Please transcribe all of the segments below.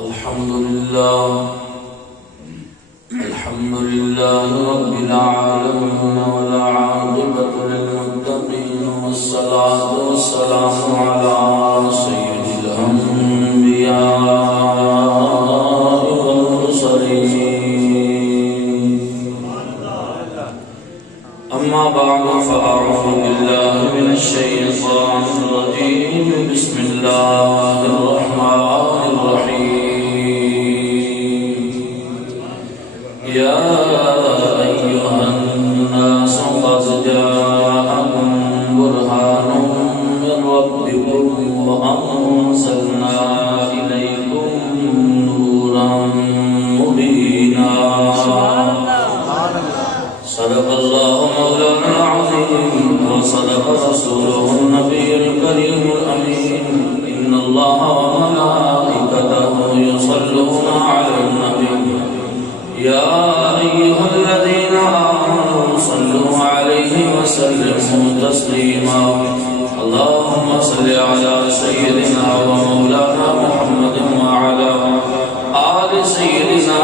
الحمد لله رب العالمين والعاقبة للمتقين والصلاة والسلام على سيد الأنبياء والمرسلين أما بعد فأعوذ بالله من الشيطان الرجيم بسم الله الرحمن الرحيم يا أيها الناس قد جاءكم برهان من ربكم وأنزلنا إليكم نورا مبينا صدق الله مولانا العظيم وصدق رسوله النبي الكريم الأمين إن الله وملائكته يصلون على النبي يا أيها الذين آمنوا صلوا عليه وسلموا تسليما اللهم صل على سيدنا ومولانا محمد وعلى آل سيدنا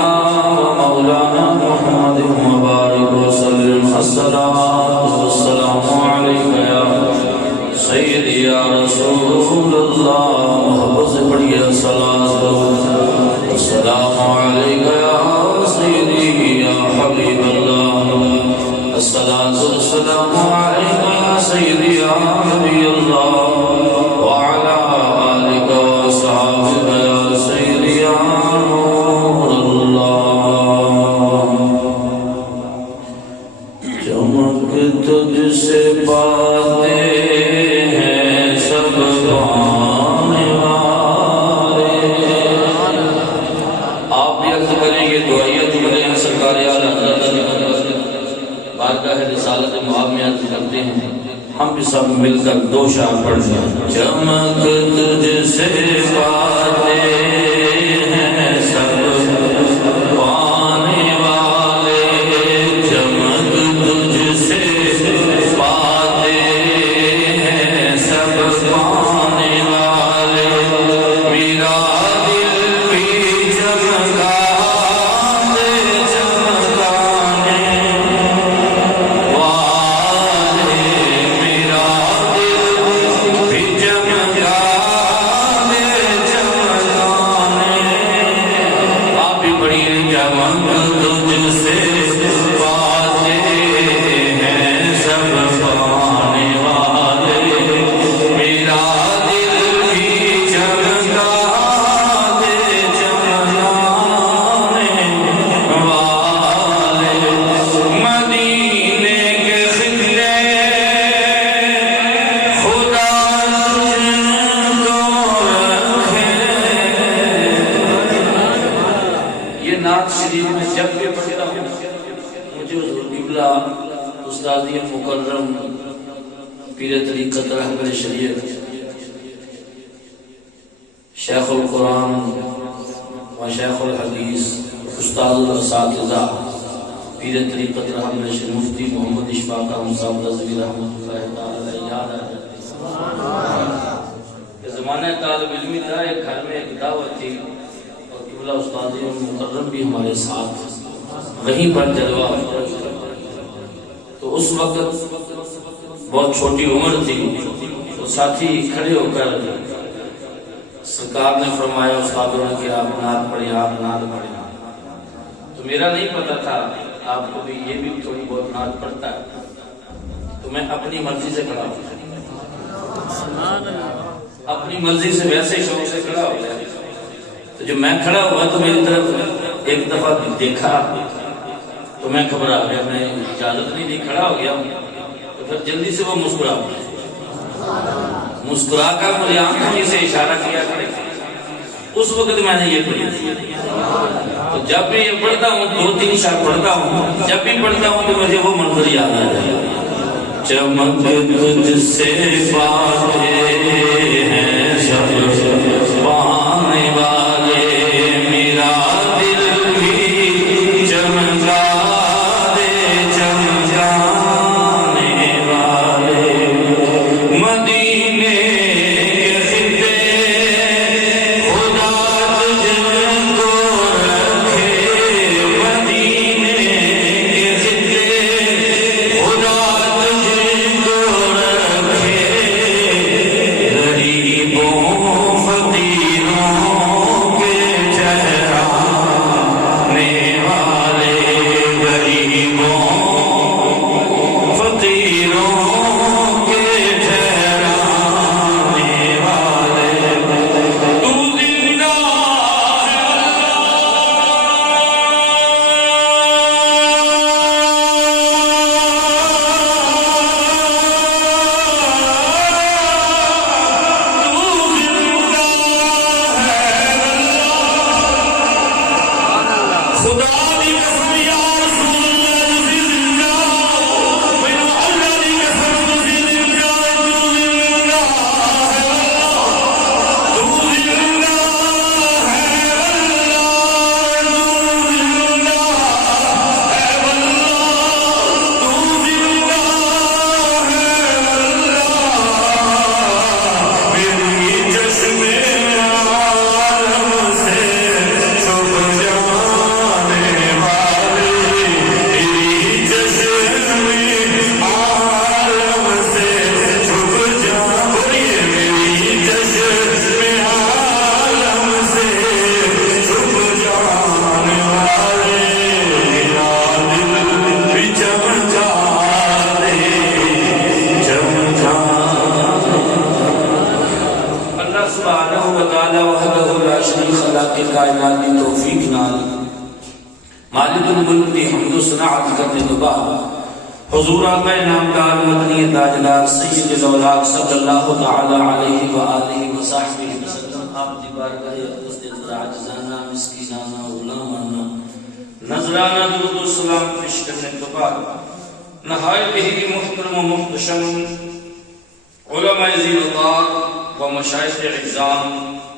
ومولانا محمد وبارك وسلم الصلاة والسلام عليك يا سيدي يا رسول الله محبت سے پڑھیے الصلاة والسلام عليك يا سيدي يا حبيب الله الصلاة والسلام عليك يا سيدي يا نبي الله وعلى آلك وصحبك يا سيدي يا نور الله چمک تجھ سے باتیں ہیں سب پانے والے آپ بھی عرض کریں گے دعائیت بنے ہیں سرکار اعلیٰ بارگاہ رسالت معاب میں عرض کرتے ہیں ہم بھی سب مل کر دو شاہ پڑھ دیں چمک تجھ سے باتیں ہیں سب پانے والے چمک تجھ سے باتیں ہیں سب پانے والے میرا دل بھی چمکا دے چمکانے والے میرا دل بھی چمکا دے چمکانے آپ بھی پڑھیے چمک تجھ سے باتیں ہیں سب پانے والے میرا دل بھی چمکا دے چمکانے والے مدینے کے خطے خدا تجھ کو رکھے یہ نعت شریف میں جب بھی پڑھتا ہوں مجھے حضور قبلہ استادی مکرم پیر طریقت رہبر شریعت شیخ القرآن و شیخ الحدیث استاد الاساتذہ پیر طریقت رہبر شریعت مفتی محمد اشفاق احمد صاحب رضوی رحمۃ اللہ تعالی یاد ہے کہ زمانہ طالب علمی تھا ایک گھر میں ایک دعوت تھی اور قبلہ استادی مکرم بھی ہمارے ساتھ وہیں پر جلوہ تو اس وقت بہت چھوٹی عمر تھی تو ساتھی کھڑے ہو کر سرکار نے فرمایا استادوں نے کہ آپ نعت پڑھیں آپ نعت پڑھیں تو میرا نہیں پتا تھا آپ کو بھی یہ بھی تھوڑی بہت نعت پڑھتا ہے تو میں اپنی مرضی سے کھڑا ہوں اپنی مرضی سے ویسے شوق سے کھڑا ہو گیا تو جب میں کھڑا ہوا تو میری طرف ایک دفعہ دیکھا تو میں گھبرا گیا میں اجازت نہیں دی کھڑا ہو گیا تو پھر جلدی سے وہ مسکرا کر مجھے آنکھوں سے اشارہ کیا کرے اس وقت میں نے یہ پڑھی تو جب بھی یہ پڑھتا ہوں دو تین شاہ پڑھتا ہوں جب بھی پڑھتا ہوں تو مجھے وہ منظر یاد آ جائے چمک تجھ سے باتیں ہیں سب پانے والے میرا دل بھی چمکا دے چمکانے والے مدینے کے خطے خدا تجھ کائنات کی توفیق نال مالک الملک دی حمد و ثنا کرنے کے بعد حضور آقا نامدار مدنی تاجدار سید الاولیاء صلی اللہ تعالی علیہ وآلہ وصحبہ وسلم آپ دی بارگاہ اقدس دے عاجزانہ مسکینانہ غلامانہ نذرانہ درود و سلام پیش کرنے کے بعد نہایت ہی محترم و محتشم علماء ذی وقار و مشائخ اعظام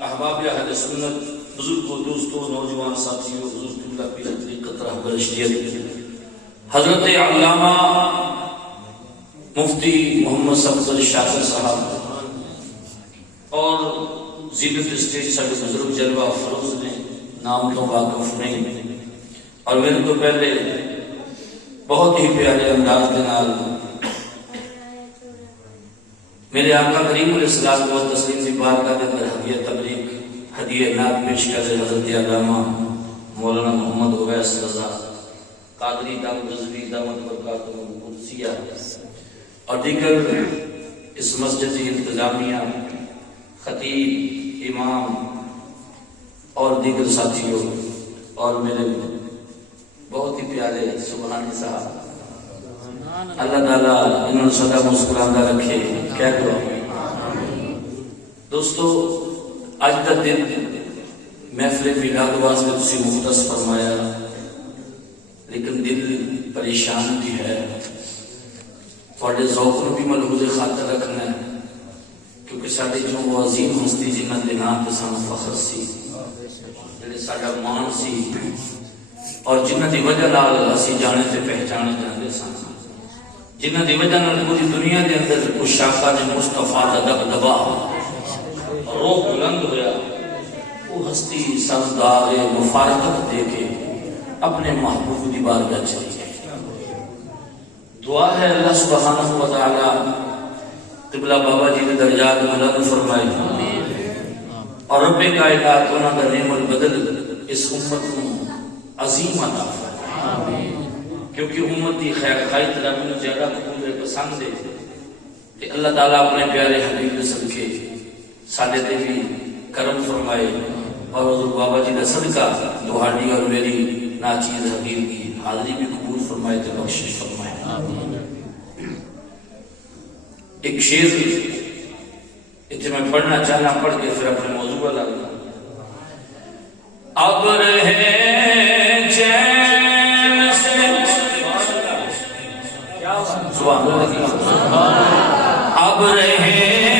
احباب اہل سنت بزرگ و دوستوں نوجوان ساتھیوں بزرگ اللہ پیر طریقت رہبر اشتیت حضرت علامہ مفتی محمد صفدر شاکر صاحب اور زینت اسٹیج سارے بزرگ جلوہ افروز نے نام تو واقف نہیں اور میرے تو پہلے بہت ہی پیارے انداز کے نال میرے آقا کریم علیہ الصلوۃ والتسلیم کی بارگاہ کے اندر ہدیہ تبریک ہدیہ نعت پیش کر رہے حضرت علامہ مولانا محمد اویس رضا قادری دامت رضوی دامت برکاتہ قدسیہ اور دیگر اس مسجد کی انتظامیہ خطیب امام اور دیگر ساتھیوں اور میرے بہت ہی پیارے سبحانی صاحب اللہ تعالیٰ انہوں نے سدا مسکراندہ رکھے کیا کرو دوستو آج کا دن محفل میلاد واسطے تسی مختص فرمایا لیکن دل پریشان بھی ہے تھوڑے ذوق کو بھی ملحوظ خاطر رکھنا ہے کیونکہ ساڑھے جو وہ عظیم ہستی جنہ دے نام کے سامنے فخر سی جنہیں ساڑھا مان سی اور جنہ دی وجہ لال اسی جانے سے پہچانے جانے سامنے جنہ دی وجہ نال پوری دنیا دے اندر اس شاخہ نے مصطفیٰ دا دبدبا روح بلند ہویا وہ ہستی سردار مفارقت دے کے اپنے محبوب دی بارگاہ چلی گئی دعا ہے اللہ سبحانہ و تعالی قبلہ بابا جی کے درجات بلند فرمائے اور رب کائنات انہاں دا نعم البدل اس امت کو عظیم عطا فرمائے کیونکہ امت دی خیر خائی طرح میں زیادہ قبول پسند ہے کہ اللہ تعالیٰ اپنے پیارے حبیب صدقے سادے تے بھی کرم فرمائے اور حضور بابا جی کا صدقہ دوہاڑی اور میری ناچیز حبیب کی حاضری بھی قبول فرمائے تے بخشش فرمائے ایک شعر اتنے میں پڑھنا چاہنا پڑھ کے پھر اپنے موضوع پر لگا اب رہے چین سے سبحان اللہ اب رہے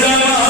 زمان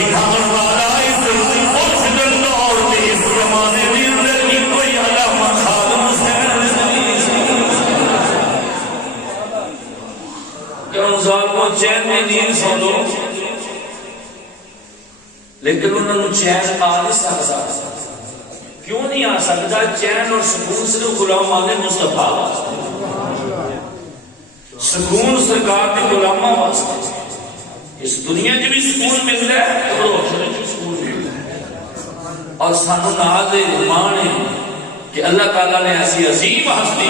سکھان والا اس دور میں اس زمانے میں اندر کی کوئی علامہ خادم حسین کہ ان ظالموں چین میں نیند سو دو لیکن انہوں نے چین آ نہیں سکتا. کیوں نہیں آ سکتا؟ چین اور سکون صرف غلام آل مصطفیٰ سکون سرکار کے غلامہ واسطے. اس دنیا کی بھی سکون مل رہا ہے اور آخرت میں سکون مل رہا ہے. اور سانو ناز ایمان ہے کہ اللہ تعالیٰ نے ایسی عظیم ہستی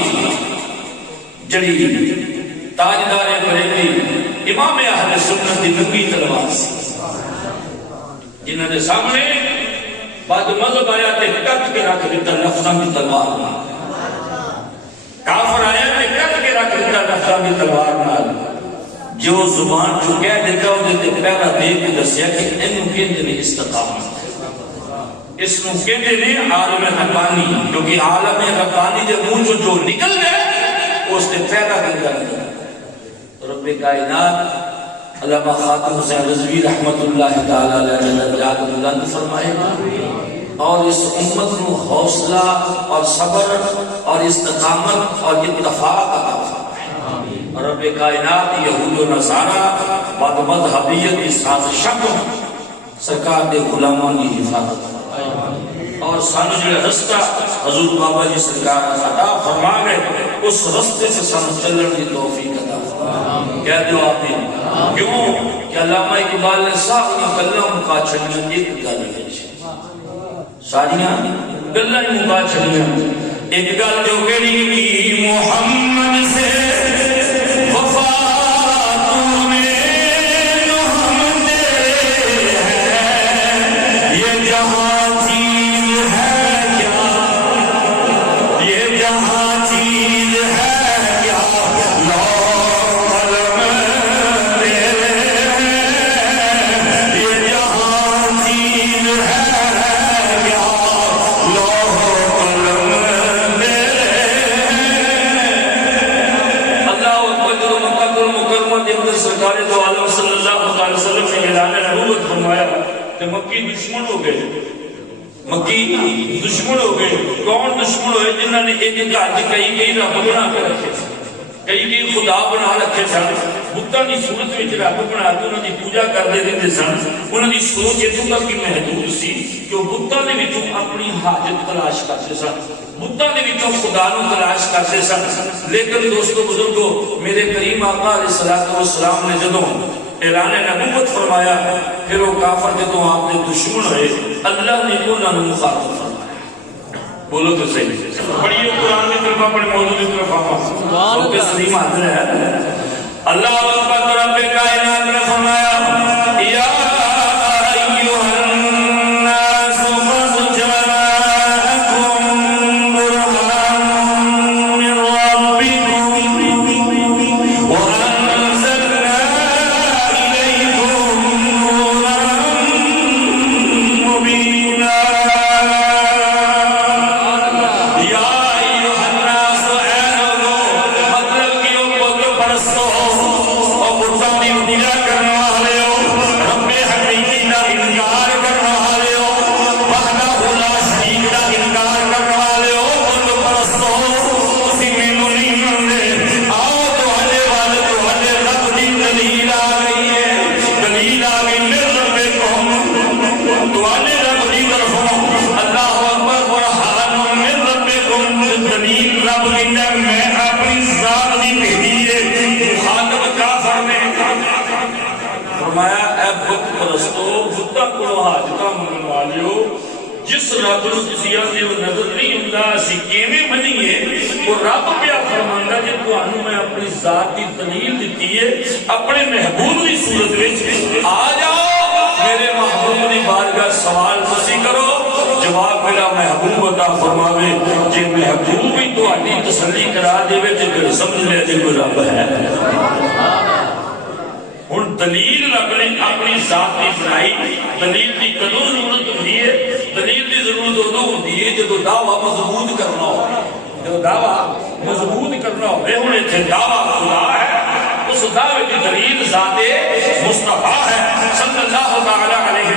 جڑی تاجدار بریلوی امام اہل سنت کی ننگی تلوار جنہوں نے سامنے بعد مذہب آیا تے کٹ کے رکھ دیتا لفظاں کی تلوار نال. کافر آیا تے کٹ کے رکھ دیتا لفظاں کی تلوار نال. جو زبان جو کہہ دیتا وہ دیتے پہلا دے کے دسیا کہ انہوں کہتے ہیں استقامت. اس نو کہتے ہیں عالم ربانی کیونکہ عالم ربانی دے منہ جو نکل گئے اس نے پہلا دے دیا. رب کائنات علامہ خاتم حسین رضوی رحمت اللہ تعالی علیہ درجات بلند فرمائے اور اس امت کو حوصلہ اور صبر اور استقامت اور اتفاق عطا فرمائے. اور رب کائنات یہود و نصارہ بعد مذہبیت کی سازشوں سرکار کے غلاموں کی حفاظت اور سانو جو رستہ حضور بابا جی سرکار عطا فرما گئے اس رستے سے سانو چلن کی توفیق عطا فرما. کہہ دو آمین. کیوں کہ علامہ اقبال نے ساری گلاں مکا چھڑیاں ایک گل وچ ساریاں گلاں مکا چھڑیاں ایک گل جو کہڑی محمد سے وفا مکی دشمن ہو گئے. مکی دشمن ہو گئے. کون دشمن ہوئے؟ جنہوں نے ایک گھر کئی رب بنا کے رکھے کئی خدا بنا رکھے سن. بتاں کی صورت میں رب بنا کے انہوں کی پوجا کرتے رہتے سن. انہوں کی سوچ اتوں تک کی محدود سی کہ وہ بتاں دے وچوں اپنی حاجت تلاش کرتے سن. بتاں دے وچوں خدا نو تلاش کرتے سن. لیکن دوستو بزرگو میرے کریم آقا علیہ الصلوۃ والسلام نے جدوں اعلان نبوت فرمایا پھر وہ کافر جدوں آپ نے دشمن ہوئے اللہ نے انہوں نے مخاطب فرمایا. بولو تو صحیح پڑھیے قرآن کی طرف اپنے موضوع کی طرف آپا سب کے سلیم حاضر ہے. اللہ اکبر. رب کائنات نے فرمایا یا جس رب نو کسی آدھے وہ نظر نہیں ہوندا اسی کیویں منیے وہ رب پیا فرماندا جے تانوں میں اپنی ذات دی دلیل دتی ہے اپنے محبوب دی صورت وچ آ جاؤ میرے محبوب دی بارگاہ سوال تسی کرو جواب میرا محبوب عطا فرماوے. جے محبوب ہی تہاڈی تسلی کرا دے تے پھر سمجھ لے جے کوئی رب ہے. ہن دلیل رب نے اپنی ذات دی بنائی. دلیل دی کدوں ضرورت ہوندی ہے؟ دلیل دی ضرورت ادو ہوتی ہے جدو دعویٰ مضبوط کرنا ہو. جدو دعویٰ مضبوط کرنا ہو ہوں اتنے دعویٰ خدا ہے اس دعوے کی دلیل ذات مصطفیٰ ہے صلی اللہ تعالی علیہ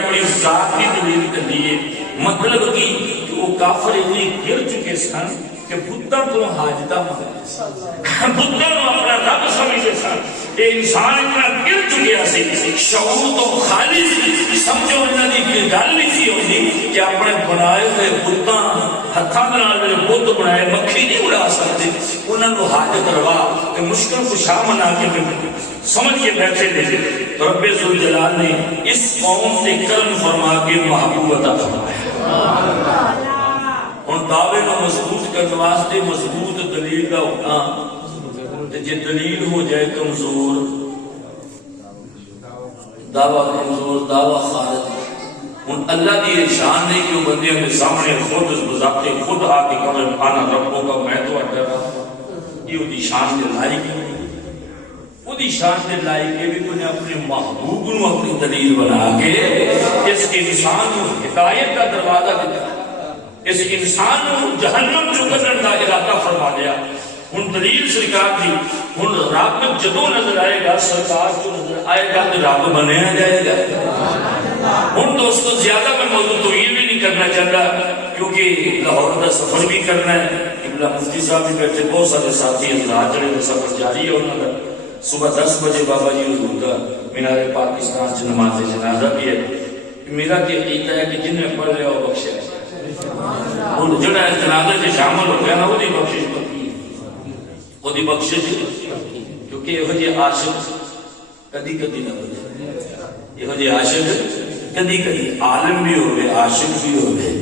اپنی ذاتی دلیل دیے مطلب کی کہ وہ کافر اتنے گر چکے سن کہ بتاں تو حاجتہ منگتے سن بتاں کو اپنا رب سمجھتے سن کہ انسان اتنا گر چکیا سی شعور تو خالی سی سمجھو انہوں نے گل بھی سی ہوتی کہ اپنے بنائے ہوئے بتاں ہتھاں نال میرے بت بنائے مکھی نہیں اڑا سکتے انہوں نے حاجت روا کہ مشکل کو شاہ منا کے سمجھ کے بیٹھے تھے تو رب ذوالجلال نے اس قوم سے کرم فرما کے محبوب عطا فرمایا ان دعوے کو مضبوط کرنے واسطے مضبوط دلیل کا ہونا جی دلیل ہو جائے کمزور دعویٰ کمزور دعویٰ خالد ان اللہ کی شان نہیں کہ وہ بندے ہمیں سامنے خود بذاتے خود آ کے کمر آنا ربوں کا میں تو اٹھا رہا یہ وہ شان کے لائق نہیں وہ شان کے لائق ہے بھی انہیں اپنے محبوب کو اپنی دلیل بنا کے اس کے انسان کو ہدایت کا دروازہ دیتا اس انسان کو جہنم جو کرنے کا ارادہ فرما دیا ان دلیل سرکار دی ان رب جدو نظر آئے گا سرکار جو نظر آئے گا تو رب بنیا جائے گا ان دوستوں زیادہ میں موضوع تو یہ بھی نہیں کرنا چاہتا کیونکہ لاہور کا سفر بھی کرنا ہے قبلہ مفتی صاحب بھی بیٹھے بہت سارے ساتھی حضرات جڑے کا سفر جاری ہے انہوں کا صبح 10 بجے بابا جی حضور کا مینار پاکستان سے نماز جنازہ بھی ہے میرا کہ عقیدہ ہے کہ جن نے پڑھ لیا وہ بخشے اور جڑا اس جنازے سے شامل ہو گیا نا وہ دی بخشش پکی وہ دی بخشش کیونکہ یہ جی عاشق کدی کدی نہ ہوئے یہ جی عاشق کدی کدی عالم بھی ہوئے عاشق بھی ہوئے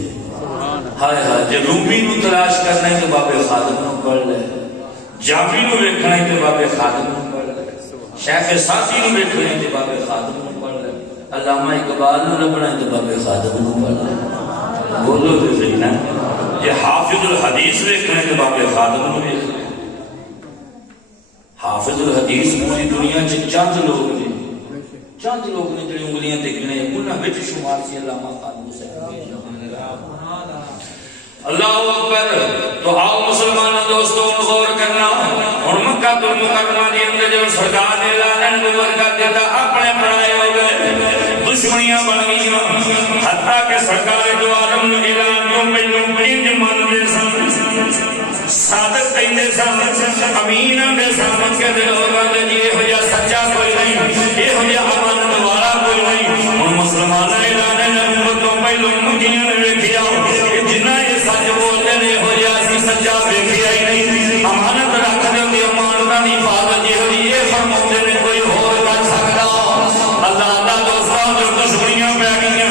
ہائے ہائے جے رومی نو تلاش کرنا ہے کہ بابے خادم نو پڑھ لے جامی نو ویکھنا ہے کہ بابے خادم نو پڑھ لے شیخ ساتھی نو ویکھنا ہے کہ بابے خادم نو پڑھ لے علامہ اقبال نو لبنا ہے کہ بابے خادم نو پڑھ لے بولو تو صحیح نا یہ حافظ الحدیث ویکھنا ہے کہ بابے خادم نو ویکھنا ہے حافظ الحدیث پوری دنیا چ چند لوگ نے جڑی انگلیاں تے گنے انہاں وچ شمار سی علامہ خادم حسین اللہ اکبر تو آؤ مسلمان دوستوں غور کرنا اور مکہ المکرمہ دی اندر جو سرکار نے اعلان نبوت کر دیتا اپنے پڑھائے ہو گئے دشمنیاں بن گئیں حتیٰ کہ سرکار دو عالم نے اعلان تو پہلوں پنج مانتے سن صادق کہتے سن امین نے سمجھ کے دل ہوگا کہ یہ ہو یا سچا کوئی نہیں یہ ہو یا امانت والا کوئی نہیں اور مسلمان اعلان نبوت تو پہلوں مکیاں نے ویکھیا کہ جنہ سچ بولتے نے ہو یا سی سچا ویکھیا ہی نہیں امانت رکھ دے امانت دی حفاظت یہ ہوئی یہ فرماتے نے کوئی اور کر سکتا اللہ اللہ دوستاں جو دشمنیاں پہ گئیں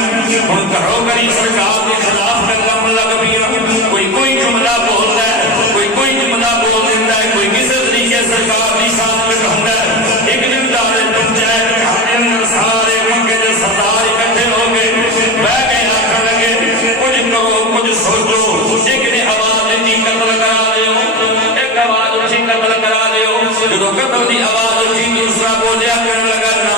ہن کرو کری سرکار کے خلاف کلام لگ پیا کوئی جملہ بولتا ہے کوئی جملہ بول دیتا ہے کوئی کسی طریقے سرکار کی شان پہ کہتا ہے ایک دن دارے تم جائے کھانے اندر سارے مکے دے سردار اکٹھے ہو گئے بیٹھ گئے آخر لگے کچھ کرو کچھ سوچو ایک نے آواز دی قتل کرا دیو ایک آواز اٹھی قتل کرا دیو جو قتل دی آواز اٹھی دوسرا بولیا کرنے لگا نا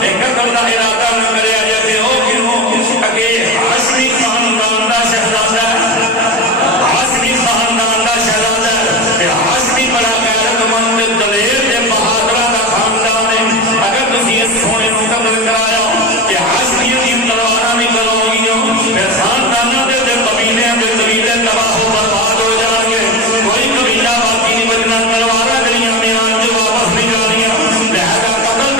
ایک قتل دا ارادہ نہ کرے جیسے ہو کیوں کہ ہاشمی خاندان دا شہزادہ ہاشمی خاندان دا شہزادہ ہاشمی بڑا غیرت مند دلیر دے بہادرہ دا خاندان ہے اگر تسی اس سونے کو قتل کرایا کہ ہاشمی دی تلواراں بھی کرو گی پھر خانداناں دے قبیلے تباہ و برباد ہو جائیں گے کوئی قبیلہ باقی نہیں بچنا تلواراں گلیاں میں آن جو واپس نہیں جانیاں لہذا قتل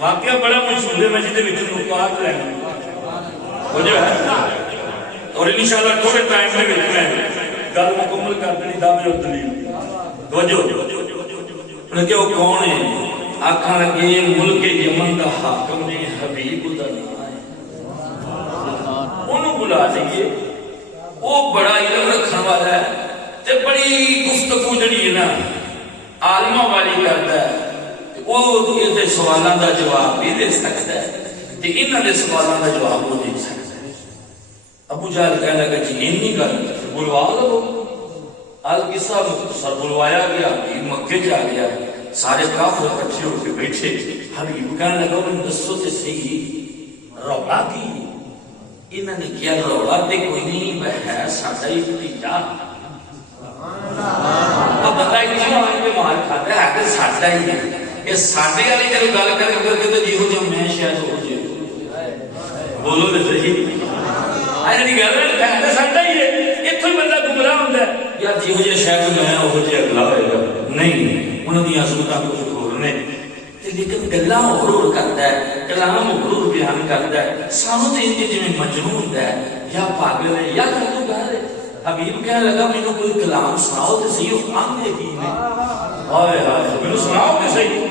واقعہ بڑا مشہور ہے، میں جہاں نکات لینا وہ جو ہے، اور انشاءاللہ تھوڑے ٹائم میں میں گل مکمل کر دینی دعوے اور دلیل توجہ کہ وہ کون ہے؟ آکھاں لگے ملک یمن دا حاکم نے حبیب دا نام ہے، انہوں بلا لیے، وہ بڑا علم رکھنے والا ہے تے بڑی گفتگو جڑی ہے نا عالمہ والی کرتا ہے، وہ یہ سوالاں دا جواب بھی دے سکتا ہے تے انہاں دے سوالاں دا جواب وہ دے سکتا ہے۔ ابو جہل کہنے لگا جی اینی گل بلوا لو، القصہ مختصر بلوایا گیا، مکے جا گیا، سارے کافر اکٹھے ہو کے بیٹھے، حبیب کہنے لگا مجھے دسو تے صحیح رولا کی؟ انہوں نے کیا رولا تے کوئی نہیں، میں ہے ساڈا ہی بھتیجا، اب بندہ اتنا آئیں گے مار کھاتا ہے کہ ساڈا ہی ہے، یہ ساڈے والی جب گل کر کے تو جی ہو جب میں شاید ہو جائے، بولو تو صحیح آج گل ہے ساڈا ہی ہے، اتوں ہی بندہ گمراہ ہوتا ہے یار جی ہو جائے شاید میں وہ جی اگلا ہوئے گا، نہیں انہوں نے عظمتاں کچھ ہونے، لیکن گلاں اور کرتا ہے، کلام اور بیان کرتا ہے، سانو تے ان جی مجنون ہوتا ہے یا پاگل ہے یا جادوگر ہے۔ حبیب کہنے لگا مینوں کوئی کلام سناؤ تے صحیح، وہ آندے کی نے ہائے ہائے مینوں سناؤ تے صحیح۔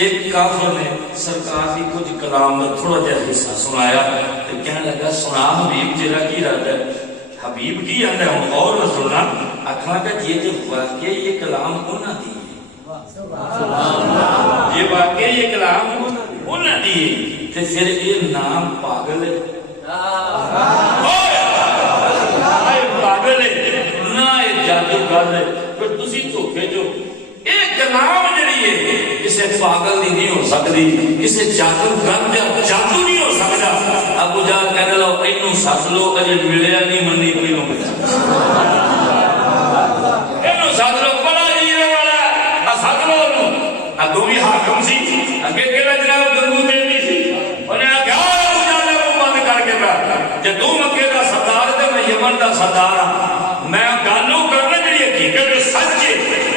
ایک کافر نے سرکار کی کچھ کلام کا تھوڑا جہا حصہ سنایا تے کہنے لگا سنا حبیب تیرا کی ارادہ ہے؟ حبیب کی آندا ہے ہن اور سننا، آکھاں کہ یہ واقعی یہ کلام انہاں دی یہ واقعی یہ کلام انہاں دی تے پھر یہ نام پاگل ہے، پاگل ہے نہ یہ جادوگر ہے، پھر تسی دھوکے جو ایک کلام جڑی ہے کسے پاگل دی نہیں ہو سکتی، کسے جادوگر دا جادو نہیں ہو سکتا۔ ابو جہل کہنے لو اینوں سد لو، اجے ملیا نہیں منی کوئی نہ اینوں سد لو، بڑا ہیرے والا سد لو انہوں، اگوں بھی حاکم سی، اگے کہڑا جناب گنگو دیوی سی، انہیں آخیا ابو جہل کو بند کر کے بیٹھ، جے تو مکے دا سردار تے میں یمن دا سردار ہاں، میں گالوں کرنا جڑی حقیقت سچ ہے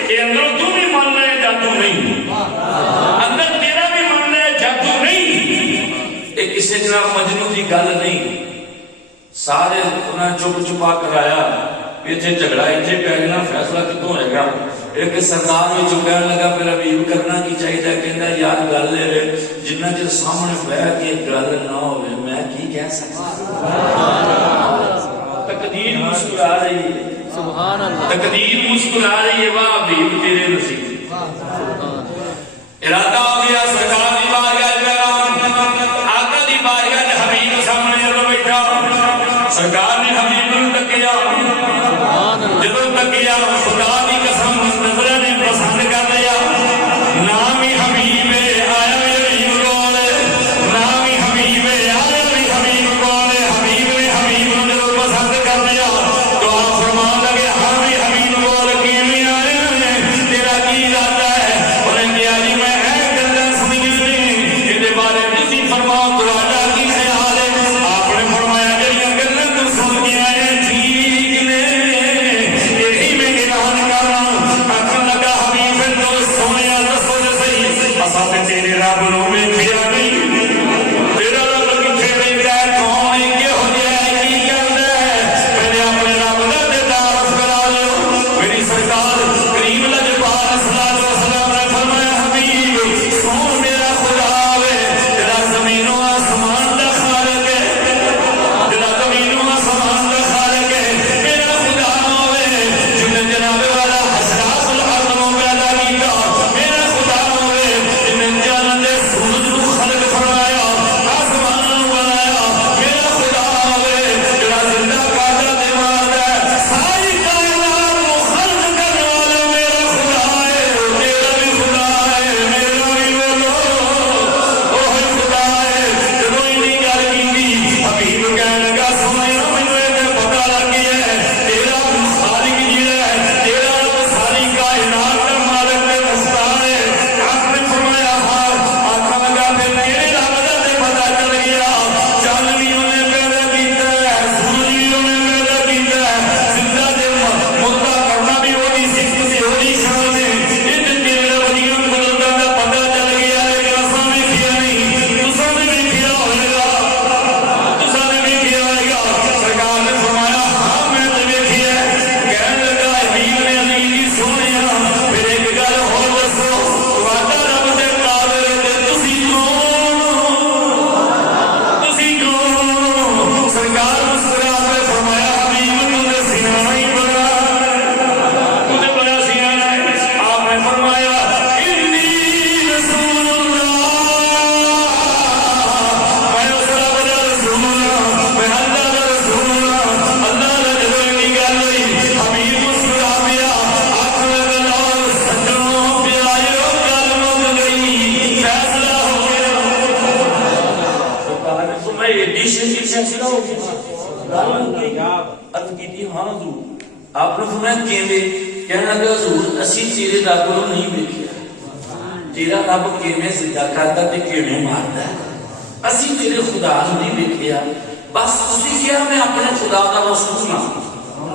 کہ اندروں تو بھی ماننا ہے جادو نہیں، اندر تیرا بھی ماننا ہے جادو نہیں، ایک کسی طرح مجنون کی گل نہیں۔ سارے انہیں چپ چپا کرایا، اتنے جھگڑا اتنے پی گیا، فیصلہ کتوں ہوئے گا؟ ایک سردار میں چکن لگا پھر حبیب کرنا کی چاہیے، کہنا یار گل ہے جنہ چر سامنے بہ کے گل نہ ہوئے میں کی کہہ سکتا۔ تقدیر مسکرا رہی ہے، سبحان اللہ، تقدیر مسکرا رہی ہے، واہ حبیب تیرے نصیب۔ ارادہ ہو گیا سرکار دی بارگاہ میں، آقا دی بارگاہ میں حبیب سامنے جب بیٹھا، سرکار نے حبیب کو تکیا، جب تکیا خدا دی قسم نظر نے پسند کر لیا، نام ہی حبیب آیا میری کول، نام ہی حبیب آیا میری حبیب کول، حبیب نے حبیب کو جب پسند کر لیا تو آپ فرمان لگے ہاں بھی حبیب کول کیویں آیا ہے، تیرا کی ارادہ ہے؟ انہیں کیا جی میں گلاں سنیاں نے یہ بارے تسی فرماؤ تہاڈا کی خیال ہے؟ آپ نے فرمایا جڑیاں گلاں تو سن کے آئے ٹھیک نے، یہی میں اعلان کرنا۔ آکھن لگا حبیب تو سونیا دسو تے صحیح، اساں تے تیرے رب نوں ویکھیا نہیں، تیرا رب کتھے ویندا ہے، کون ہے، کہو جہا ہے، کی کردا ہے؟ پہلے اپنے رب دا دیدار کرا لو۔ میری سرکار کریم لجپال صلی اللہ علیہ وسلم نے فرمایا حبیب سون میرا خدا وے، جڑا زمین و آسمان دا خالق ہے، جڑا زمین و آسمان دا خالق ہے، میرا خدا ہوئے جن جناب والا حشرات الارض پیدا کیتا، میرا خدا ہوئے جن جانن دے سورج کو خلق ایڈی شدید فیصلہ ہو گیا عرض کی ہاں حضور آپ نے فرمایا کیویں کہنے لگا حضور اسی تیرے رب کو نہیں ویکھیا تیرا رب کیویں سجدہ کردا تے کیویں ماردا ہے اسی تیرے خدا نوں نہیں ویکھیا بس تسی کیا میں اپنے خدا دا رسول ہاں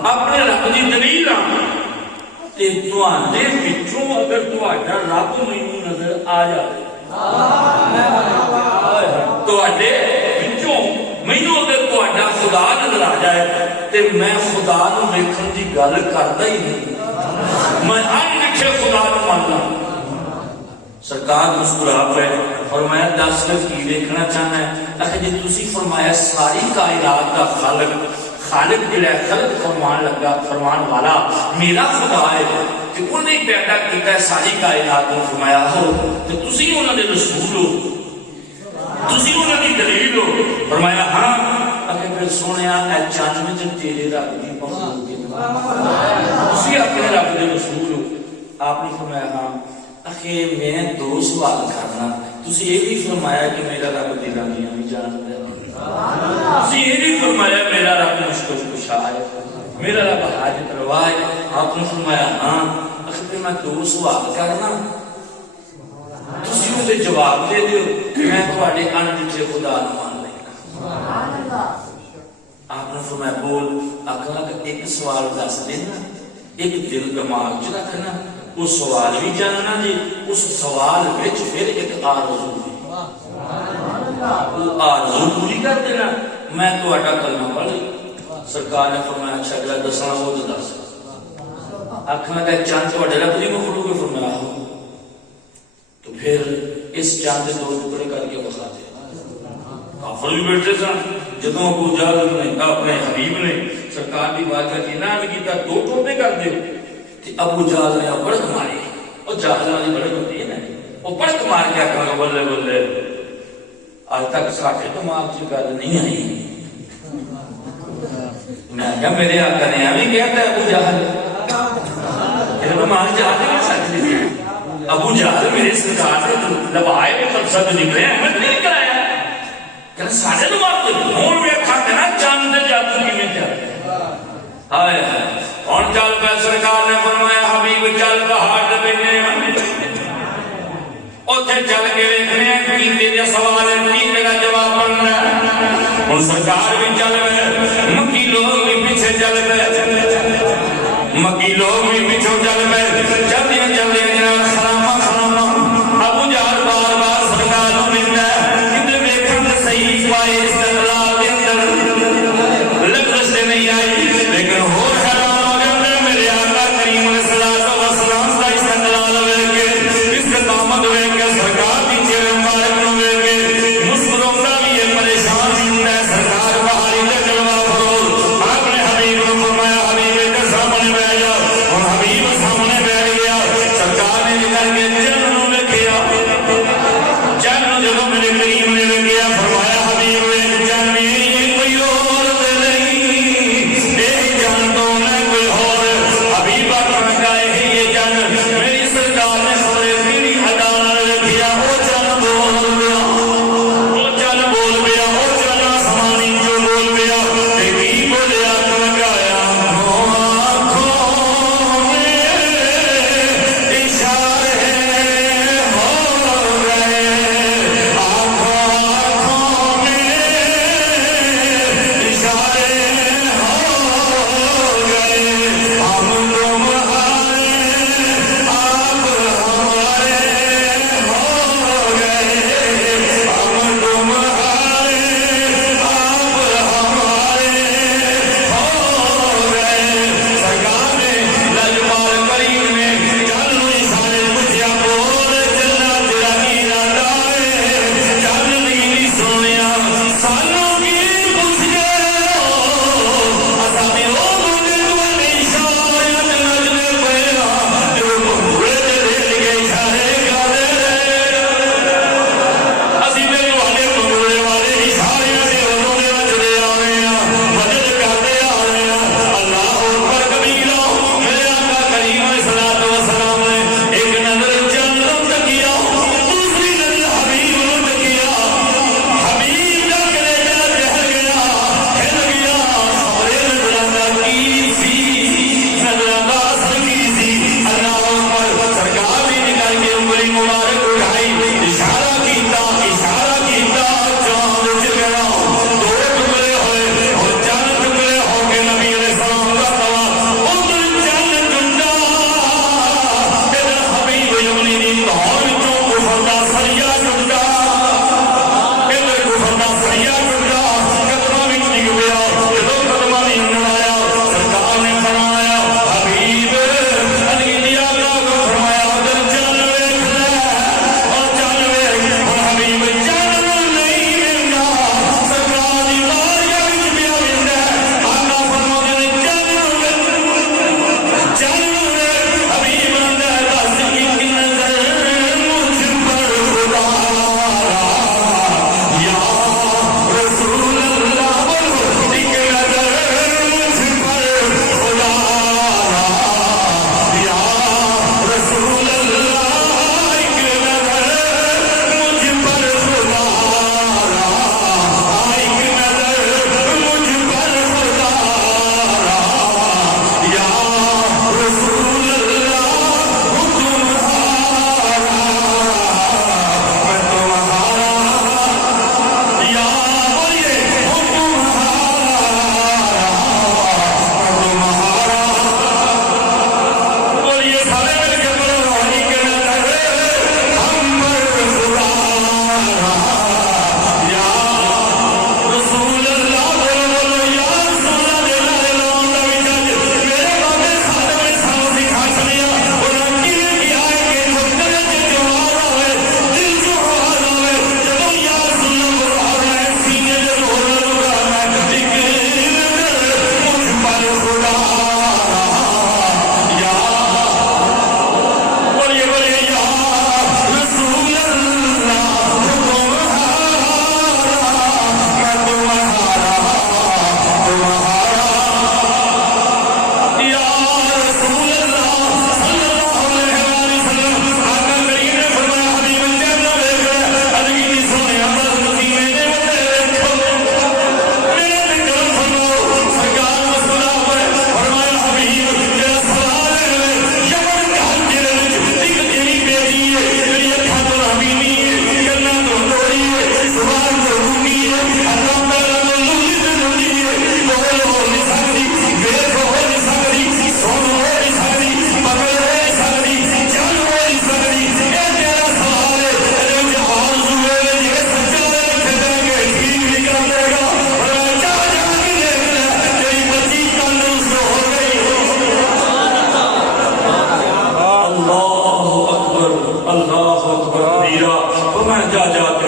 اپنے رب دی دلیل ہاں تے تواڈے وچوں اگر تہاڈا رب مینوں نظر آ جائے تواڈے وچوں مینوں اگر تہاڈا خدا نظر آ جائے تے میں خدا نوں ویکھن دی گل کردا ہی نہیں میں ان وچے خدا نوں مننا سرکار مسکرا پے فرمایا دس کی دیکھنا چاہنا ہے اکھے جی تسی فرمایا ساری کائنات دا خالق جڑا خلق فرمان لگا فرمان والا میرا خدا ہے کہ انہیں پیدا کیتا ہے ساری کائنات کو فرمایا ہو تو تسی انہاں دے رسول ہو تسی انہاں دی دلیل ہو فرمایا ہاں اکھے پھر سونیا اے چاند وچ تیرے رب دی مخلوق ہے تسی اپنے رب دے رسول ہو آپ نے فرمایا ہاں اکھے میں دو سوال کرنا تسی یہ بھی فرمایا کہ میرا رب دلاں دیاں بھی جاندا ہے تسی یہ بھی فرمایا میرا رب مشکل کشا ہے میرا رب حاجت روا ہے آپ نے فرمایا ہاں اکھے میں دو سوال کرنا تسی اون دے جواب دے دیو میں تواڈے ان وچے خدا نوں مان لینا آپ نے فرمایا بول اکھلا کہ ایک سوال دس دینا ایک دل دماغ چ رکھنا اس سوال بھی جاننا جی اس سوال وچ پھر ایک آرزو ہے وہ آرزو پوری کر دینا میں تہاڈا کلمہ پڑھ سرکار نے فرمایا اچھا اگلا دسنا وہ تو دس آکھنا کہ چاند تہاڈے رب دی مخلوق ہے فرمایا ہو تو پھر اس چاند دے دو ٹکڑے کر کے بخا دے کافر بھی بیٹھے سن جدوں ابو جہل نے اپنے حبیب نے سرکار دی بات کا اعلان کیتا دو ٹوٹے کر دے تے ابو جہل نے بڑک ماری او جہل والی بڑک ہوتی ہے نا او بڑک مار کے آکھا بلے بلے آج تک ساٹھے دماغ چ گل نہیں آئی میں کہا میرے آقا نے ہمیں کہتا ہے ابو جہل تیرے دماغ چ آتے نہیں سکتے ابو جہل میرے سرکار سے لبائے میں قبضہ نکلے احمد نہیں کرایا کہ ساڑھے دماغ تو ہون میں کھاتے نا چاند دے جادو کی میں کیا آئے کون چل پہ سرکار نے فرمایا حبیب چل پہاڑ دبینے اوتھے چل کے ویکھنے کی تیرے سوال کی تیرا جواب بننا ہن سرکار بھی چل پے مکی لوگ بھی پیچھے چل پے مکی لوگ بھی پیچھے چل پے جلدی جلدی خراما ابو جہل بار بار سرکار نوں ملدا ہے کتے ویکھن تے صحیح پائے استقلال دے اندر لفظ سے نہیں آئی لیکن ہور حیران ہو گئے میرے آقا کریم علیہ الصلوۃ والسلام دا استقلال ویکھ کے استقامت ویکھ کے سرکار دی چہرے مبارک نوں ویکھ کے مسکراتا بھی ہے پریشان بھی ہوندا ہے سرکار بہاری دے جلوہ فروز آپ نے حبیب نوں فرمایا حبیب کے سامنے بیٹھ جاؤ اور حبیب سامنے بیٹھ گیا سرکار نے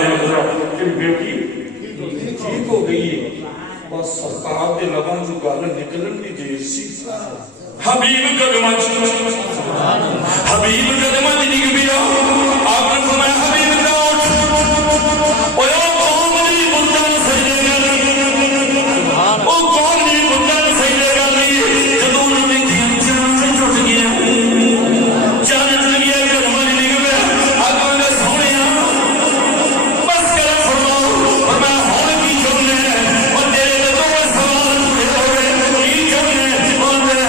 دن گزرا کہ بیٹی ٹھیک ہو گئی ہے بس سرکار دے لباں جو گل نکلن دی دیر سی حبیب قدمہ حبیب قدمہ دی گیا آپ نے فرمایا حبیب کا اٹھ او یا قوم دی بندہ سجدے کر او قوم دی بندہ سجدے کر لی جدوں نے دیکھا جان ٹوٹ گیا جان ٹوٹ گیا قدمہ دی گیا آگے میں سونیا بس کر فرماؤ اور میں ہون کی چلنے اور تیرے تو سوال ہو گئے کی چلنے اور میں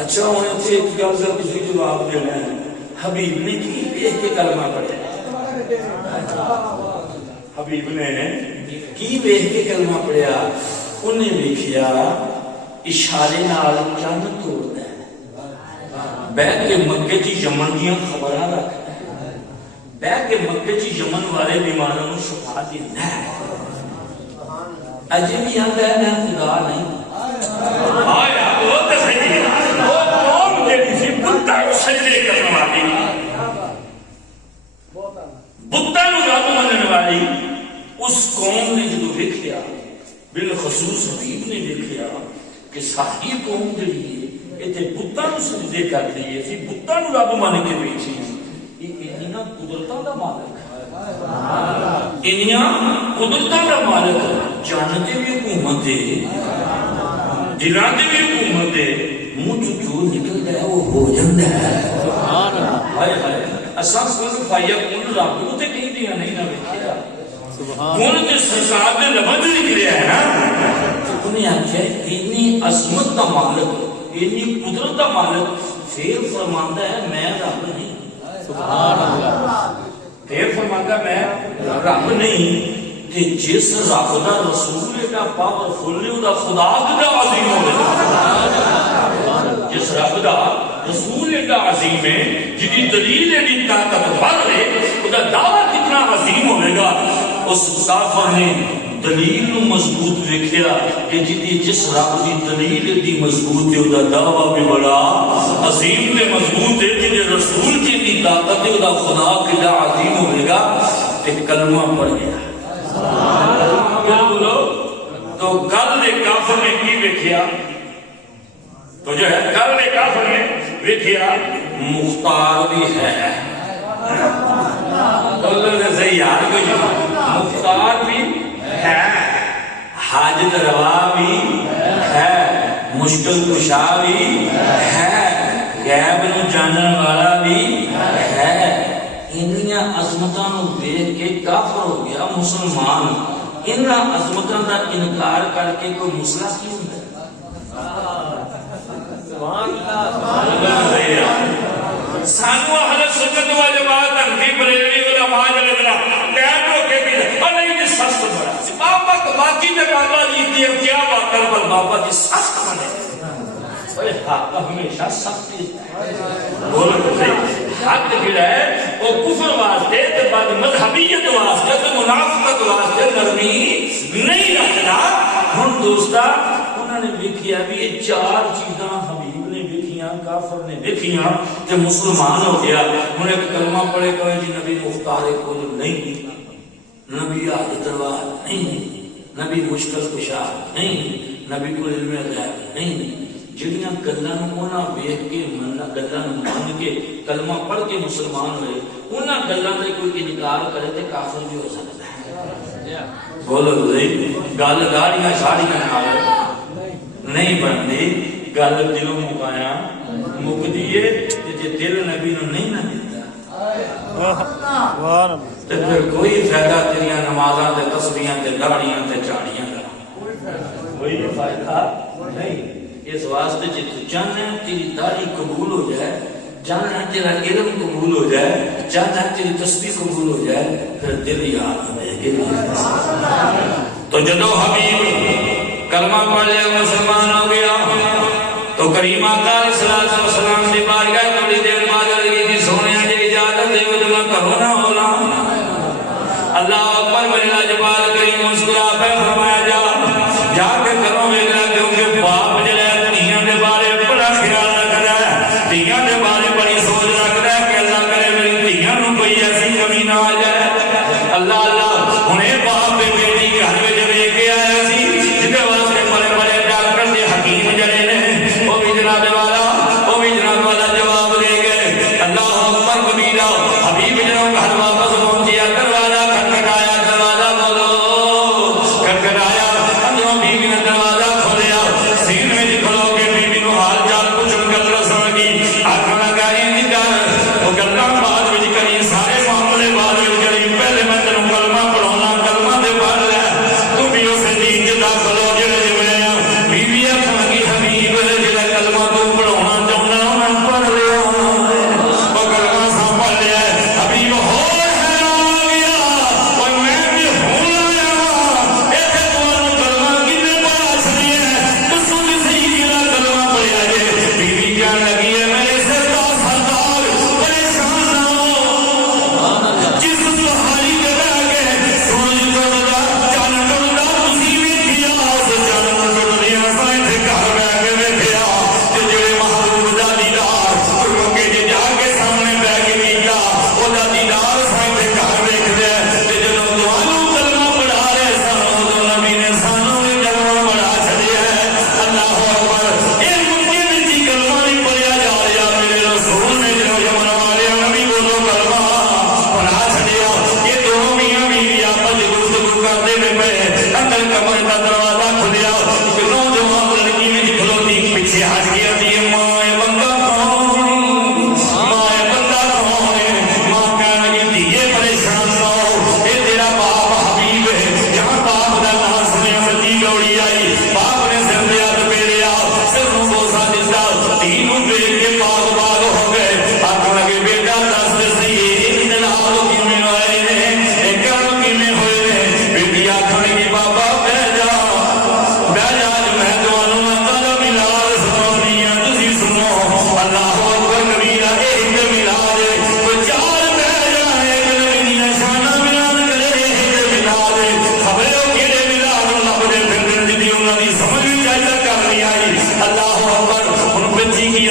اچھا ہونے سے ایک گل کا کسی جواب دینا ہے حبیب نے کی دیکھ کے کلمہ پڑھا حبیب نے کی دیکھ کے کلمہ پڑھا انہیں دیکھیا اشارے نال چند توڑتا ہے بیٹھ کے مکے چی یمن دیاں خبراں رکھتا ہے بیٹھ کے مکے چی یمن والے بیماروں کو شفا دیتا ہے اجے بھی آتا ہے میں خدا نہیں آیا وہ تو صحیح ہے بُتّا کو سجدے کرنے والی بُتّا کو رب مننے والی اس قوم نے جو دیکھیا بالخصوص حبیب نے دیکھیا کہ ساری قوم جڑی ہے ایتھے بُتّا کو سجدے کرتی ہے اسی بُتّا کو رب من کے بیٹھی یہ انہاں قدرتاں دا مالک ہے انہاں قدرتاں دا مالک جانتے بھی حکومت ہے دلاں دی بھی حکومت ہے منہ جو نکلتا ہے وہ ہو جاتا ہے سبحان اللہ ہائے ہائے اساں کون فایا کون رب تے کہیں دیا نہیں نہ ویکھیا سبحان کون تے سرکار دے لفظ نکلیا ہے نا تو انہیں آکھیا اتنی عظمت دا مالک اتنی قدرت دا مالک پھر فرماندا ہے میں رب نہیں سبحان اللہ پھر فرماندا میں رب نہیں کہ جس رب دا رسول ایڈا پاورفل ہے دا خدا دا عظیم ہوگا جس رب دا رسول ایڈا عظیم ہے جدی دلیل ایڈی طاقتور ہے خدا دعویٰ کتنا عظیم ہوگا اس کافر نے دلیل مضبوط دیکھیا کہ جدی جس رب دی دلیل ایڈی مضبوط ہے دا دعویٰ بھی بڑا عظیم تے مضبوط ہے جدی رسول کی دی طاقت ہے دا خدا کتنا عظیم ہوگا تے کلمہ پڑھ گیا تو گل دے کافر نے کی دیکھیا تو جو ہے گل دے کافر نے دیکھیا مختار بھی ہے اللہ نے صحیح یاد کو جو مختار بھی ہے حاجت روا بھی ہے مشکل کشا بھی ہے غیب نو جانن والا بھی ہے انہاں عظمتاں نو دیکھ کے کافر ہو گیا مسلمان انہاں عظمتاں دا انکار کر کے کوئی مسئلہ کیوں ہوندا سبحان اللہ سانو اہل سنت و جماعت ہنفی بریلوی علماء جلدنا ٹائم رو کے بھی اور نہیں یہ سخت بڑا بابا باقی میں بابا جیتی ہے کیا بات کر پر بابا جی سخت بنے حق ہمیشہ سختی بولو تو صحیح حق جڑا ہے وہ کفر واسطے تے بعد مذہبیت واسطے تے منافقت واسطے نرمی نہیں رکھنا ہن دوستا انہوں نے دیکھیا بھی یہ چار چیزاں حبیب نے دیکھیاں کافر نے دیکھیاں تے مسلمان ہو گیا انہوں نے کلمہ پڑھے کہ جی نبی مختار کو نہیں نبی حاجت روا نہیں نبی مشکل کشا نہیں نبی کو علم غیب نہیں جڑیاں گلاں انہاں ویکھ کے گلاں مان کے کلمہ پڑھ کے مسلمان ہوئے انہاں گلاں دے کوئی انکار کرے تے کافر بھی ہو سکتا ہے بولو گل گاڑیاں شاڑیاں نال نہیں بنتی گل دلوں مکایا مکدی ہے جے دل نبی نو نہیں نہ دیتا تے پھر کوئی فائدہ تیریاں نمازاں تے تسبیحاں تے گاڑیاں تے چاڑیاں دا کوئی فائدہ نہیں اس واسطے جی تو چاہنا ہے تیری داڑھی قبول ہو جائے، چاہنا ہے تیرا علم قبول ہو جائے، چاہنا ہے تیری تسبیح قبول ہو جائے، پھر دل یاد رہے گا۔ تو جدو حبیب کلمہ پڑھ لیا مسلمان ہو گیا تو کریم آقا علیہ السلام دی بارگاہ تھوڑی دیر بعد لگی تھی سونے جی اجازت دے تو میں کروں نہ ہونا۔ اللہ اکبر میرے لاجواب کریم مسکرا پہ فرمایا جا کے کرو ویکھنا، کیونکہ باپ جڑا دھیاں دے بارے بڑا خیال رکھدا ہے، دھیاں دے بارے بڑی سوچ رکھدا ہے کہ اللہ کرے میری دھیاں نوں کوئی ایسی کمی نہ آ جائے۔ اللہ اللہ ہنے باپ بیٹی گھر وچ ویکھ کے آیا سی جدے واسطے بڑے بڑے ڈاکٹر تے حکیم جڑے نے وہ بھی جناب والا جواب دے گئے۔ اللہ اکبر کبیرہ حبیب جنوں گھر واپس پہنچیا، دروازہ کھٹکھٹایا، دروازہ کھولو، کھٹکھٹایا، اندروں بیوی نے دروازہ کھولیا، سین میں کھلو کے بیوی نو حال چال پوچھن گل سن گئی، آکھن لگا انج کر وہ گلاں بعد وچ کری، سارے معاملے بعد وچ کری، پہلے میں تینوں کلمہ پڑھاਉਣਾ، کلمہ دے پڑھ لے تو بھی اس دین وچ داخل ہو جڑے میں بیوی آکھن لگی حبیب جڑا کلمہ تو پڑھاਉਣਾ چاہنا میں پڑھ لیا، وہ کلمہ سا پڑھ لیا، حبیب ہو اللہ اکبر ان بچی کی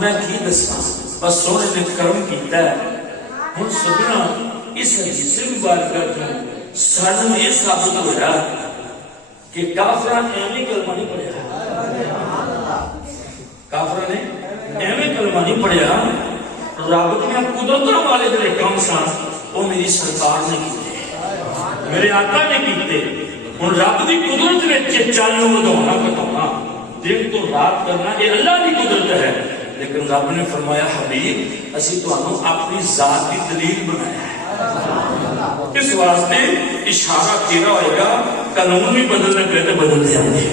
میں کی دساں بس سونے نے کرم کیتا ہے ہن سجنا اس حدیث مبارکہ تو سانوں یہ ثابت ہوا کہ کافراں ایویں کلمہ نہیں پڑھیا کافراں نے ایویں کلمہ نہیں پڑھیا رب نے قدرت والے جڑے کام سن وہ میری سرکار نے کیتے میرے آقا نے کیتے ہن رب دی قدرت وچ چالو ودھاؤنا گھٹاؤنا دن تو رات کرنا یہ اللہ کی قدرت ہے لیکن رب نے فرمایا حبیب اسی تانوں اپنی ذات کی دلیل بنایا ہے اس واسطے اشارہ تیرا ہوئے گا قانون بھی بدلنے پہ تو بدل جائیں گے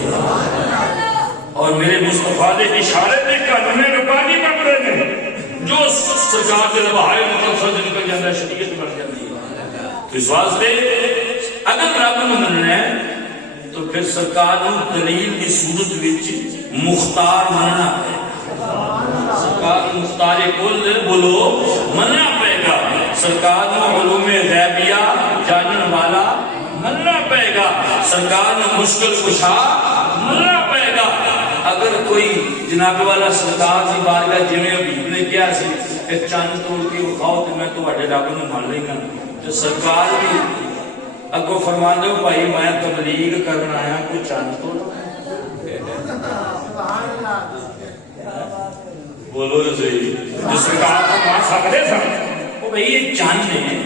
اور میرے مصطفیٰ نے اشارے پہ قانون ربانی بن رہے ہیں جو سرکار کے لبہائے مقصد نکل جاتا ہے شریعت بن جاتی ہے اس واسطے اگر رب مننا ہے تو پھر سرکار دلیل کی صورت وچ مختار مننا پڑے سرکار مختار کل بولو مننا پڑے گا سرکار علوم غیبیہ جاننے والا مننا پڑے گا سرکار مشکل کشا مننا پڑے گا اگر کوئی جناب والا سرکار کی بارگاہ جویں حبیب نے کیا سی کہ چاند توڑ کے وکھاؤ تو میں تواڈے رب نوں مان لینا تو سرکار بھی اگو فرما دو بھائی میں تبلیغ کرنا آیا کوئی چاند توڑ بولو صحیح جو سرکار کو مان سکتے تھا وہ بھائی یہ چاند ہے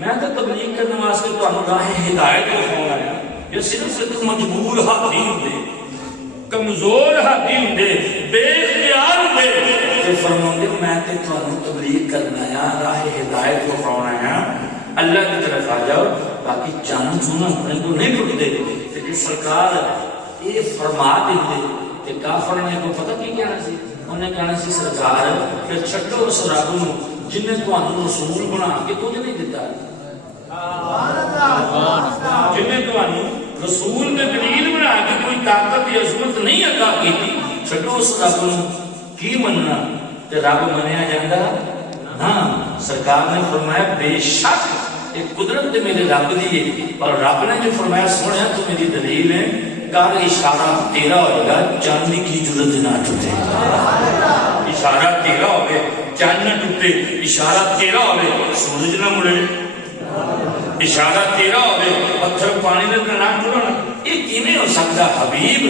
میں تو تبلیغ کرنے واسطے تو راہ ہدایت کو کھاؤں آیا یہ صرف مجبور ہاتھی ہوندے کمزور ہاتھی ہوندے بے اختیار ہوندے یہ فرماندے میں تے تانوں تبلیغ کرنا آیا راہ ہدایت کو کھاؤں آیا اللہ کی طرف آ جاؤ باقی چاند سونا اپنے کو نہیں ٹوٹ دے کہ سرکار یہ فرما دیتے کہ کافر نے کو پتہ کی کہنا سی انہیں کہنا سی سرکار پھر چھٹو اس رب نوں جن نے تانوں رسول بنا کے کچھ نہیں دیتا جن نے تانوں رسول کے دلیل بنا کے کوئی طاقت یا عظمت نہیں عطا کی چھٹو اس رب نوں کی مننا تے رب منیا جاندا ہاں سرکار نے فرمایا بے شک ایک قدرت میرے رب دی ہے اور رب نے جو فرمایا سنیا تو میری دلیل ہے کر اشارہ تیرا ہوئے گا چاندی کی جرت نہ ٹوٹے اشارہ تیرا ہوئے چاند نہ ٹوٹے اشارہ تیرا ہوئے سورج نہ مڑے اشارہ تیرا ہوئے پتھر پانی نہ ٹوٹنا یہ کیویں ہو سکتا حبیب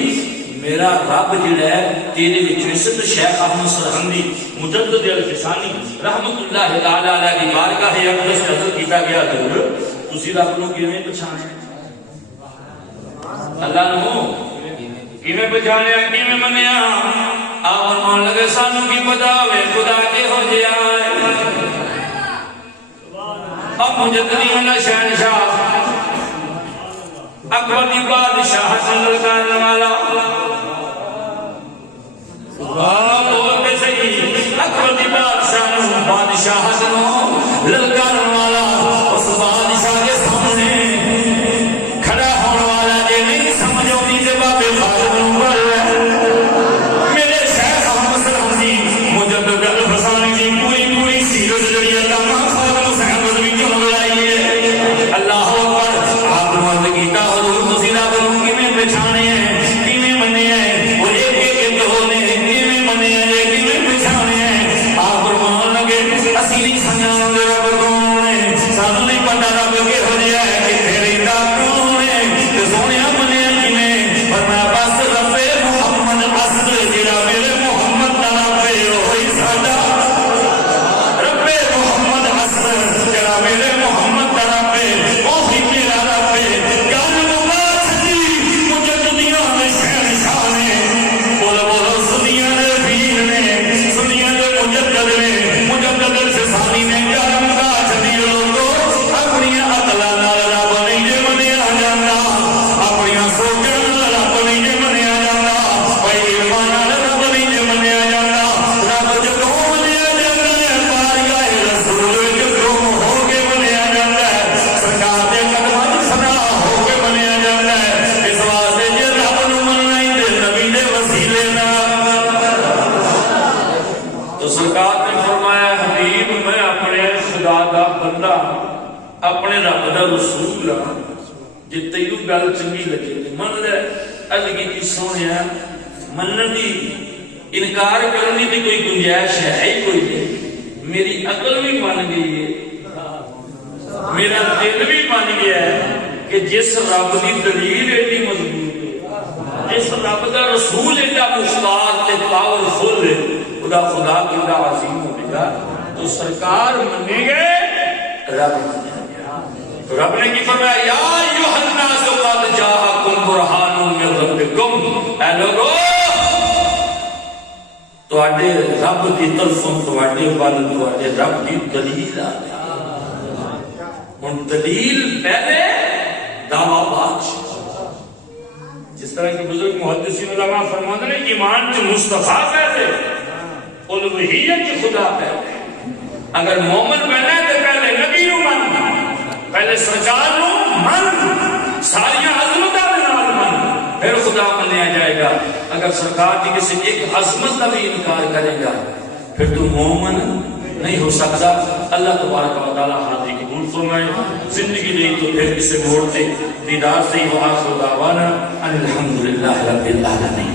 میرا رب جڑا ہے تیرے وچ وسط شیخ احمد سرہندی مجدد الفسانی رحمت اللہ تعالی علیہ کی بارگاہ اقدس حضرت کیتا گیا حضور تسی رب نوں کیویں پہچانیا اللہ نوں کیویں پہچانیا کیویں منیا آپ فرمان لگے سانوں کی پتہ ہوے خدا کے ہو جیا ہے اب مجددین دا شہنشاہ اکبر دی بادشاہ سنل کرنے والا بولتے صحیح اکبر دی بادشاہ سنو للکار والا اس بادشاہ کے سامنے کھڑا ہونے والا جے نہیں سمجھو نیچے بابے خالد نمبر میرے شیخ احمد سرہندی مجدد الفسانی کی پوری سیرت جڑی علامہ خالد حسین رضوی جو بلائی ہے اللہ اکبر آپ مرد کیتا حضور تسی رب نوں کیویں پہچانے ہیں کیویں منے ہیں وہ ایک دو نے کیویں منے ہیں کیویں پہچانے ہیں آپ فرمان لگے اسی نہیں سمجھاں دے رب کون ہے سانوں نہیں پتہ رب کے ہو جائے ہے کہ تیری دا کون ہے تے سونیا منے کیویں فرمایا بس رب محمد اصل جڑا میرے محمد دا رب ہے وہی ساڈا رب محمد اصل جڑا میرے محمد دا رب ہے وہی میرا رب ہے گل مبارک دی مجددیاں دے شہنشاہ نے بولو سنیاں دے پیر نے سنیاں دے مجدد نے مجدد الفسانی نے کرم کا چلی لوگو اپنی عقلاں نال رب نہیں جے منیا جاندا اپنی سوچاں نال رب نہیں جے منیا جاندا بھائی ایمان نال رب نہیں جے منیا جاندا رب جدوں منیا جاندا ہے بارگاہ رسول جدوں ہو کے منیا جاندا ہے سرکار دے قدماں وچ صدا ہو کے منیا جاندا ہے اس واسطے جے رب نوں مننا ہی تے نبی دے وسیلے نال تو سرکار نے فرمایا حبیب میں اپنے خدا دا بندہ اپنے رب دا رسول ہاں جے تینوں گل چنگی لگے تے من لے ادگی کی سونیا منن دی انکار کرنے کی کوئی گنجائش ہے ہی کوئی نہیں. میری عقل بھی مان گئی ہے، میرا دل بھی مان گیا ہے کہ جس رب کی دلیل ایڈی مضبوط ہے، جس رب کا رسول ایڈا مختار تے پاورفل ہے، خدا خدا کیڈا عظیم ہوگا تو سرکار منے گئے، رب منے گا. تو رب نے کی فرمایا یا ایھا الناس قد جاءکم برہان من ربکم، اے لوگو تواڈے رب کی طرفوں تواڈے ول تواڈے رب کی دلیل آ گئی. ہن دلیل پہلے دعویٰ بعد. جس طرح کہ بزرگ محدثین علماء فرماتے ہیں ایمان جو مصطفیٰ پہلے الوہیت کی خدا پہلے. اگر مومن بننا ہے تو پہلے نبی نو من، پہلے سرکار نو من، ساری عظمتاں دے نال من، پھر خدا منیا جائے گا. اگر سرکار کی کسی ایک عظمت کا بھی انکار کرے گا پھر تو مومن نہیں ہو سکتا. اللہ تبارک و تعالی حاضری قبول فرمائے. زندگی نہیں تو پھر کسی موڑ سے دیدار سے ہی وآخر دعوانا ان الحمدللہ رب العالمین.